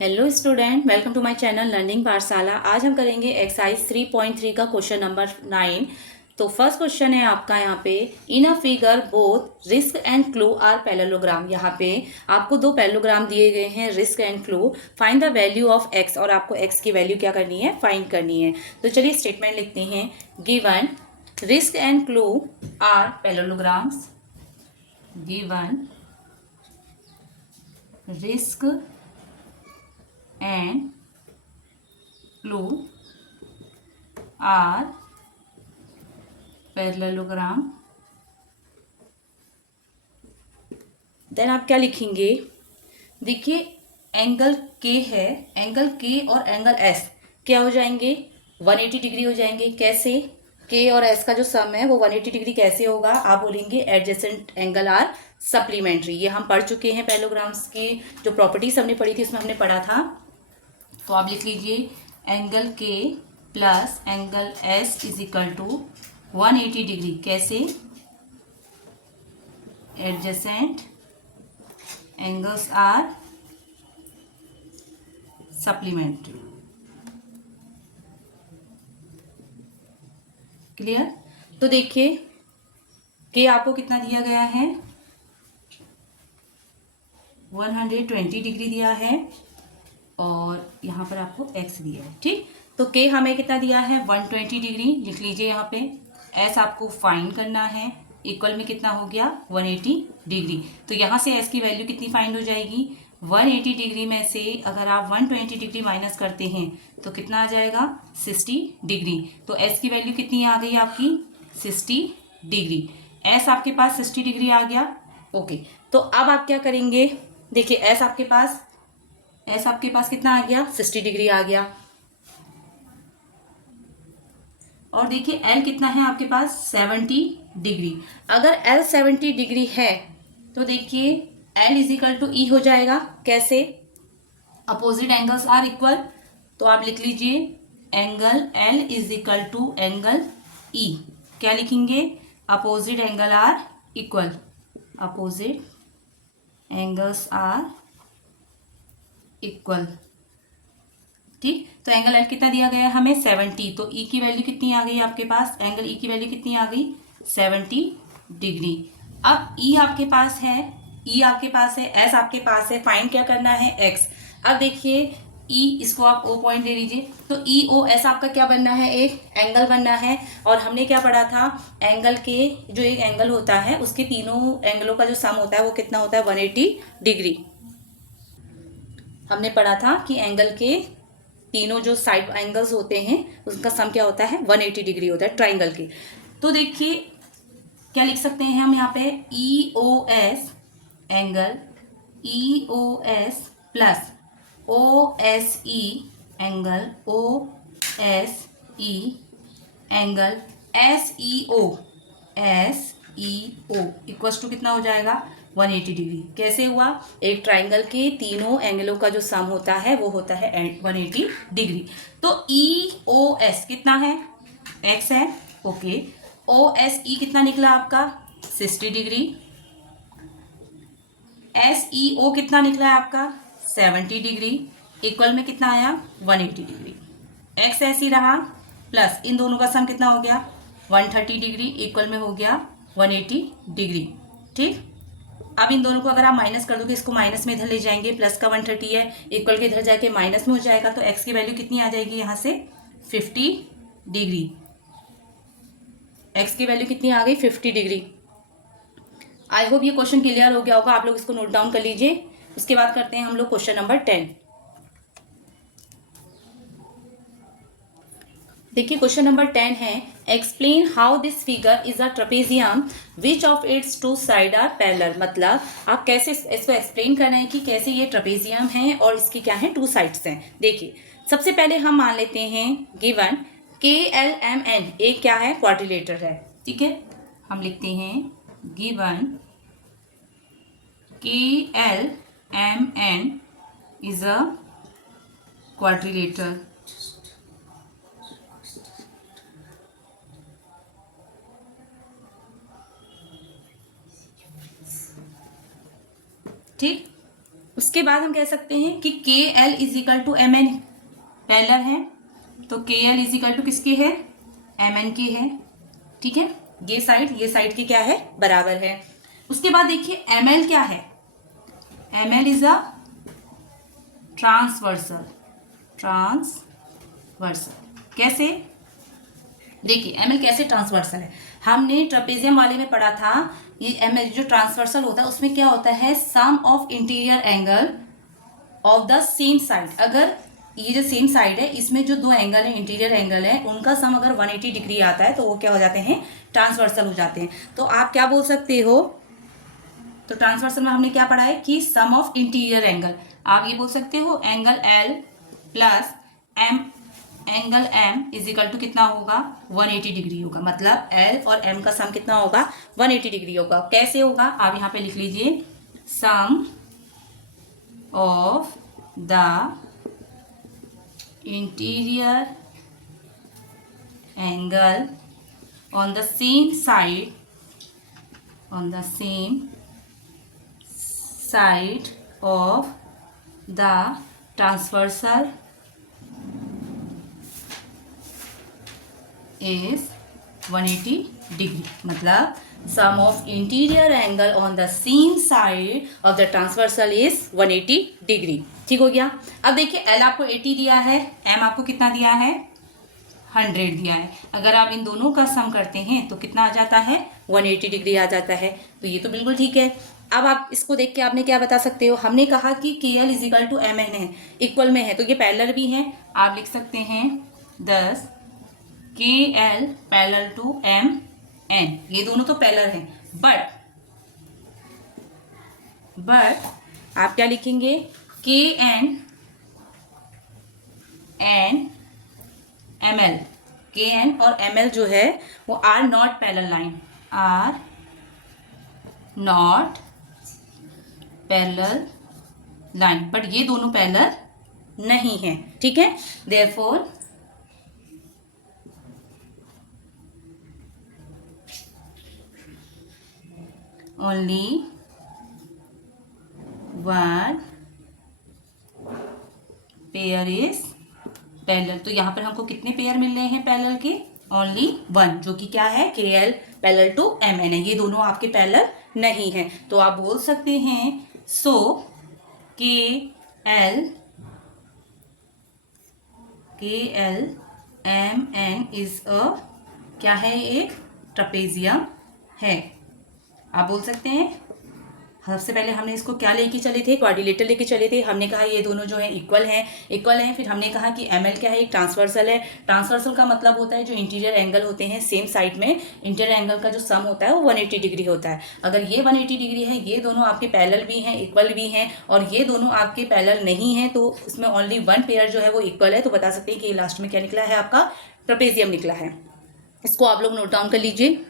Hello student, welcome to my channel learning Pathshala. आज हम करेंगे एक्सरसाइज 3.3 का क्वेश्चन नंबर 9। तो फर्स्ट क्वेश्चन है आपका यहाँ पे, in a figure both risk and clue are parallelogram. यहाँ पे आपको दो पैरेललोग्राम दिए गए हैं, risk and clue. Find the value of x, और आपको एक्स की वैल्यू क्या करनी है, फाइंड करनी है। तो चलिए स्टेटमेंट लिखते हैं। Given risk and clue are parallelograms, given risk and clue are parallelogram। Then आप क्या लिखेंगे, देखिए एंगल के है, एंगल के और एंगल एस क्या हो जाएंगे, 180 डिग्री हो जाएंगे। कैसे, के और एस का जो सम है वो 180 डिग्री कैसे होगा, आप बोलेंगे एडजेसेंट एंगल आर सप्लीमेंट्री। ये हम पढ़ चुके हैं, पैरेललोग्राम्स की जो प्रॉपर्टीज हमने पढ़ी थी उसमें हमने पढ़ा था। तो आप लिख लीजिए एंगल के plus angle S is equal to 180 degree. कैसे, adjacent angles are supplementary. Clear. तो देखिए के आपको कितना दिया गया है, 120 डिग्री दिया है, और यहाँ पर आपको x दिया है। ठीक, तो k हमें कितना दिया है, 120 डिग्री। लिख लीजिए यहाँ पे s आपको फाइंड करना है, इक्वल में कितना हो गया, 180 डिग्री। तो यहाँ से s की वैल्यू कितनी फाइंड हो जाएगी, 180 डिग्री में से अगर आप 120 डिग्री माइनस करते हैं तो कितना आ जाएगा, 60 डिग्री। तो s की वैल्यू कितनी आ गई आपकी, 60 डिग्री। s आपके पास 60 डिग्री आ गया। ओके, तो अब आप क्या करेंगे, देखिए s आपके पास कितना आ गया, 60 डिग्री आ गया। और देखिए L कितना है आपके पास, 70 डिग्री। अगर L 70 डिग्री है तो देखिए L इज इक्वल टू ई हो जाएगा। कैसे, अपोजिट एंगल्स आर इक्वल। तो आप लिख लीजिए angle L is equal to angle E। क्या लिखेंगे, opposite angle are equal, opposite angles are equal. ठीक, तो एंगल एल कितना दिया गया है हमें, 70। तो ई की वैल्यू कितनी आ गई आपके पास, एंगल ई की वैल्यू कितनी आ गई, 70 डिग्री। अब ई आपके पास है, ई आपके पास है, एस आपके पास है, फाइंड क्या करना है, एक्स। अब देखिए ई, इसको आप ओ पॉइंट ले लीजिए। तो ई ओ एस आपका क्या बनना है, एक एंगल बनना है। और हमने क्या पढ़ा था, एंगल के जो एक एंगल होता है उसके तीनों एंगलों का जो सम होता है वो कितना होता है, 180 डिग्री। हमने पढ़ा था कि एंगल के तीनों जो साइड एंगल्स होते हैं उसका सम क्या होता है, 180 डिग्री होता है ट्राइंगल के। तो देखिए क्या लिख सकते हैं हम यहाँ पे, E O S angle E O S plus O S E angle O S E angle S E O equals to कितना हो जाएगा, 180 डिग्री। कैसे हुआ, एक ट्राइंगल के तीनों एंगलों का जो सम होता है वो होता है 180 डिग्री। तो ई ओ एस कितना है, एक्स है। ओके, ओ एस ई कितना निकला आपका, 60 डिग्री। एस ई ओ कितना निकला है आपका, 70 डिग्री। इक्वल में कितना आया, 180 डिग्री। एक्स ऐसी रहा, प्लस इन दोनों का सम कितना हो गया, 130 डिग्री, इक्वल में हो गया 180 डिग्री। ठीक, अब इन दोनों को अगर आप माइनस कर दोगे, इसको माइनस में इधर ले जाएंगे, प्लस का 130 है, इक्वल के इधर जाके माइनस में हो जाएगा। तो एक्स की वैल्यू कितनी आ जाएगी यहाँ से, 50 डिग्री। एक्स की वैल्यू कितनी आ गई, 50 डिग्री। आई होप ये क्वेश्चन क्लियर हो गया होगा, आप लोग इसको नोट डाउन कर लीजिए। उसके बाद करते हैं हम लोग क्वेश्चन नंबर 10। देखिए क्वेश्चन नंबर 10 है, explain how this figure is a trapezium which of its two side are parallel. मतलब आप कैसे इसको एक्सप्लेन कर रहे हैं कि कैसे ये ट्रेपेजियम है और इसकी क्या है, टू साइड्स हैं। देखिए सबसे पहले हम मान लेते हैं given K L M N एक क्या है, क्वाड्रिलेटर है। ठीक है, हम लिखते हैं given K L M N is a quadrilateral. ठीक, उसके उसके बाद हम कह सकते हैं कि K L is equal to M N, parallel है, तो के एल इज इक्वल टू किसके है, एम एन के है, ठीक है। ये साइड के क्या है, बराबर है। उसके बाद देखिए एम एल क्या है, M L is a transversal, कैसे, देखिए एम एल कैसे ट्रांसवर्सल है, हमने ट्रेपेजियम वाले में पढ़ा था, ये एम एल जो ट्रांसवर्सल होता है उसमें क्या होता है, sum of interior angle of the same side. अगर ये जो सेम साइड है इसमें जो दो एंगल है, इंटीरियर एंगल है, उनका सम अगर 180 डिग्री आता है तो वो क्या हो जाते हैं, ट्रांसवर्सल हो जाते हैं। तो आप क्या बोल सकते हो, तो ट्रांसवर्सल में हमने क्या पढ़ा है कि सम ऑफ इंटीरियर एंगल, आप ये बोल सकते हो angle L plus M, angle M is equal to कितना होगा, 180 डिग्री होगा। मतलब एल और एम का सम कितना होगा, 180 डिग्री होगा। कैसे होगा, आप यहाँ पे लिख लीजिए, sum of the interior angle on the same side, of the transversal is 180 degree. मतलब sum of interior angle on the same side of the transversal is 180 degree. ठीक हो गया। अब देखिए एल आपको 80 दिया है, एम आपको कितना दिया है, 100 दिया है। अगर आप इन दोनों का सम करते हैं तो कितना आ जाता है, 180 डिग्री आ जाता है। तो ये तो बिल्कुल ठीक है। अब आप इसको देख के आपने क्या बता सकते हो, हमने कहा कि K L is equal to M N है, इक्वल में है, तो ये पैरेलल भी है। आप लिख सकते हैं 10 K L parallel to M N, ये दोनों तो पैरेलल हैं। बट आप क्या लिखेंगे, K N and M L, K N और एम एल जो है वो are not parallel line, are not parallel line, but ये दोनों पैरेलल नहीं है। ठीक है, therefore only one pair is parallel. तो यहाँ पर हमको कितने पेयर मिल रहे हैं पैरेलल के, ओनली वन, जो कि क्या है, K L parallel to M N है। ये दोनों आपके पैरेलल नहीं है। तो आप बोल सकते हैं so K L M N is a, क्या है, एक ट्रेपेजियम है। आप बोल सकते हैं। सबसे पहले हमने इसको क्या लेके चले थे, क्वाड्रिलेटरल लेके चले थे। हमने कहा ये दोनों जो है इक्वल हैं। फिर हमने कहा कि एम एल क्या है, एक ट्रांसवर्सल है। ट्रांसवर्सल का मतलब होता है जो इंटीरियर एंगल होते हैं सेम साइड में, इंटीरियर एंगल का जो सम होता है वो 180 डिग्री होता है। अगर ये 180 डिग्री है, ये दोनों आपके पैरेलल भी हैं, इक्वल भी हैं, और ये दोनों आपके पैरेलल नहीं हैं, तो इसमें ओनली वन पेयर जो है वो इक्वल है। तो बता सकते हैं कि लास्ट में क्या निकला है, आपका ट्रेपेजियम निकला है। इसको आप लोग नोट डाउन कर लीजिए।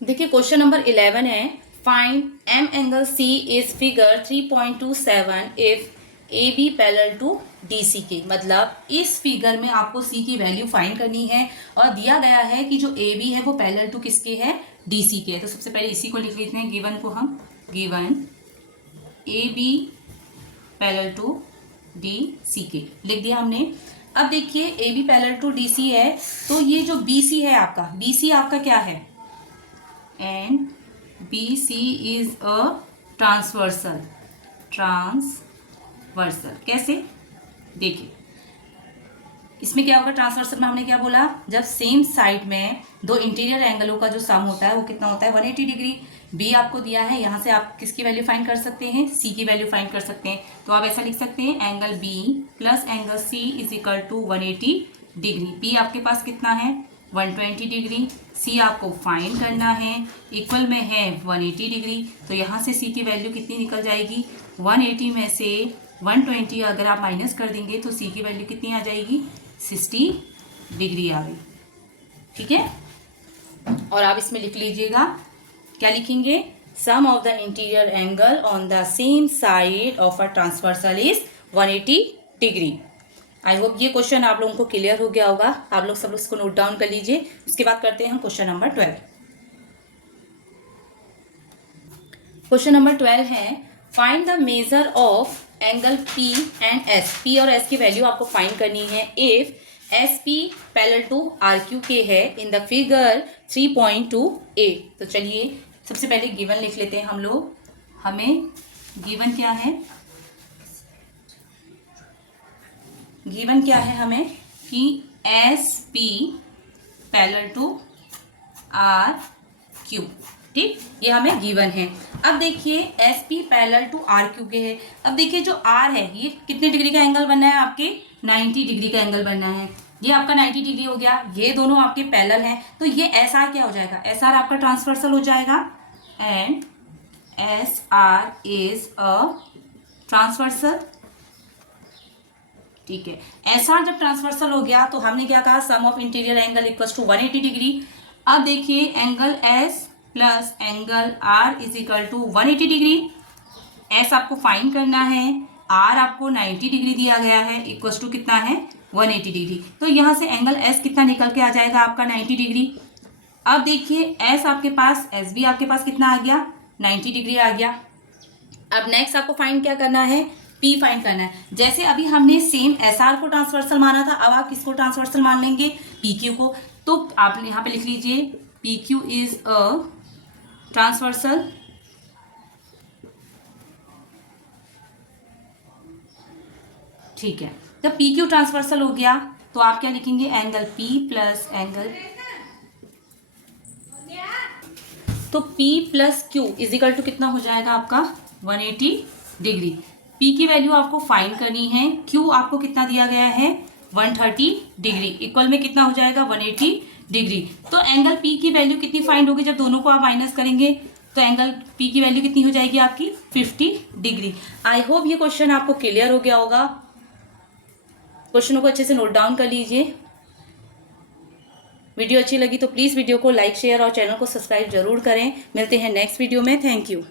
देखिए क्वेश्चन नंबर 11 है, find M angle C is figure 3.27 if A B parallel to D C के। मतलब इस फिगर में आपको सी की वैल्यू फाइंड करनी है और दिया गया है कि जो ए बी है वो पैरेलल टू किसके है, डी सी के है। तो सबसे पहले इसी को लिख लेते हैं, गिवन को हम, given A B parallel to D C के लिख दिया हमने। अब देखिए A B parallel to D C है, तो ये जो बी सी है आपका, बी सी आपका क्या है, and BC is a transversal। कैसे, देखिए इसमें क्या होगा, ट्रांसवर्सल में हमने क्या बोला, जब सेम साइड में दो इंटीरियर एंगलों का जो सम होता है वो कितना होता है, 180 डिग्री। बी आपको दिया है, यहाँ से आप किसकी वैल्यू फाइंड कर सकते हैं, सी की वैल्यू फाइंड कर सकते हैं। तो आप ऐसा लिख सकते हैं, angle B plus angle C is equal to 180 degree. B आपके पास कितना है, 120 डिग्री, सी आपको फाइंड करना है, इक्वल में है 180 डिग्री। तो यहाँ से सी की वैल्यू कितनी निकल जाएगी, 180 में से 120 अगर आप माइनस कर देंगे तो सी की वैल्यू कितनी आ जाएगी, 60 डिग्री आ गई। ठीक है, और आप इसमें लिख लीजिएगा, क्या लिखेंगे, sum of the interior angle on the same side of a transversal is 180 degree. I hope ये क्वेश्चन आप लोगों को क्लियर हो गया होगा। आप लोग सब लोग इसको नोट डाउन कर लीजिए। उसके बाद करते हैं हम क्वेश्चन नंबर 12। क्वेश्चन नंबर 12 है, find the measure of angle P and S. P और एस की वैल्यू आपको फाइंड करनी है if S P parallel to R Q के है इन द फिगर 3.2a। तो चलिए सबसे पहले गिवन लिख लेते हैं हम लोग। हमें गिवन क्या है, गिवन क्या है हमें कि S P parallel to R Q, ठीक, ये हमें गिवन है। अब देखिए S P parallel to R Q के है। अब देखिए जो आर है ये कितने डिग्री का एंगल बनना है, आपके 90 डिग्री का एंगल बनना है। ये आपका 90 डिग्री हो गया, ये दोनों आपके पैरेलल हैं, तो ये एस आर क्या हो जाएगा, एस आर आपका ट्रांसवर्सल हो जाएगा and S R is a transversal, ठीक है। एस आर जब ट्रांसवर्सल हो गया तो हमने क्या कहा, sum of interior angle equals to 180 degree. अब देखिए angle S plus angle R is equal to 180 degree. S आपको फाइंड करना है, आर आपको 90 डिग्री दिया गया है, इक्वल्स टू कितना है 180 डिग्री। तो यहाँ से एंगल एस कितना निकल के आ जाएगा आपका 90 डिग्री। अब देखिए एस आपके पास, एस भी आपके पास कितना आ गया 90 डिग्री आ गया। अब नेक्स्ट आपको फाइंड क्या करना है, पी फाइंड करना है। जैसे अभी हमने सेम एस आर को ट्रांसवर्सल माना था, अब आप किसको ट्रांसवर्सल मान लेंगे, पी क्यू को। तो आप यहाँ पे लिख लीजिए P Q is a transversal, ठीक है। जब पी क्यू ट्रांसवर्सल हो गया तो आप क्या लिखेंगे, एंगल पी प्लस एंगल, तो P plus Q is equal to कितना हो जाएगा आपका 180 डिग्री। P की वैल्यू आपको फाइंड करनी है, Q आपको कितना दिया गया है 130 डिग्री, इक्वल में कितना हो जाएगा 180 डिग्री। तो एंगल P की वैल्यू कितनी फाइंड होगी, जब दोनों को आप माइनस करेंगे तो एंगल P की वैल्यू कितनी हो जाएगी आपकी 50 डिग्री। आई होप ये क्वेश्चन आपको क्लियर हो गया होगा। क्वेश्चनों को अच्छे से नोट डाउन कर लीजिए। वीडियो अच्छी लगी तो प्लीज़ वीडियो को लाइक शेयर और चैनल को सब्सक्राइब जरूर करें। मिलते हैं नेक्स्ट वीडियो में। Thank you.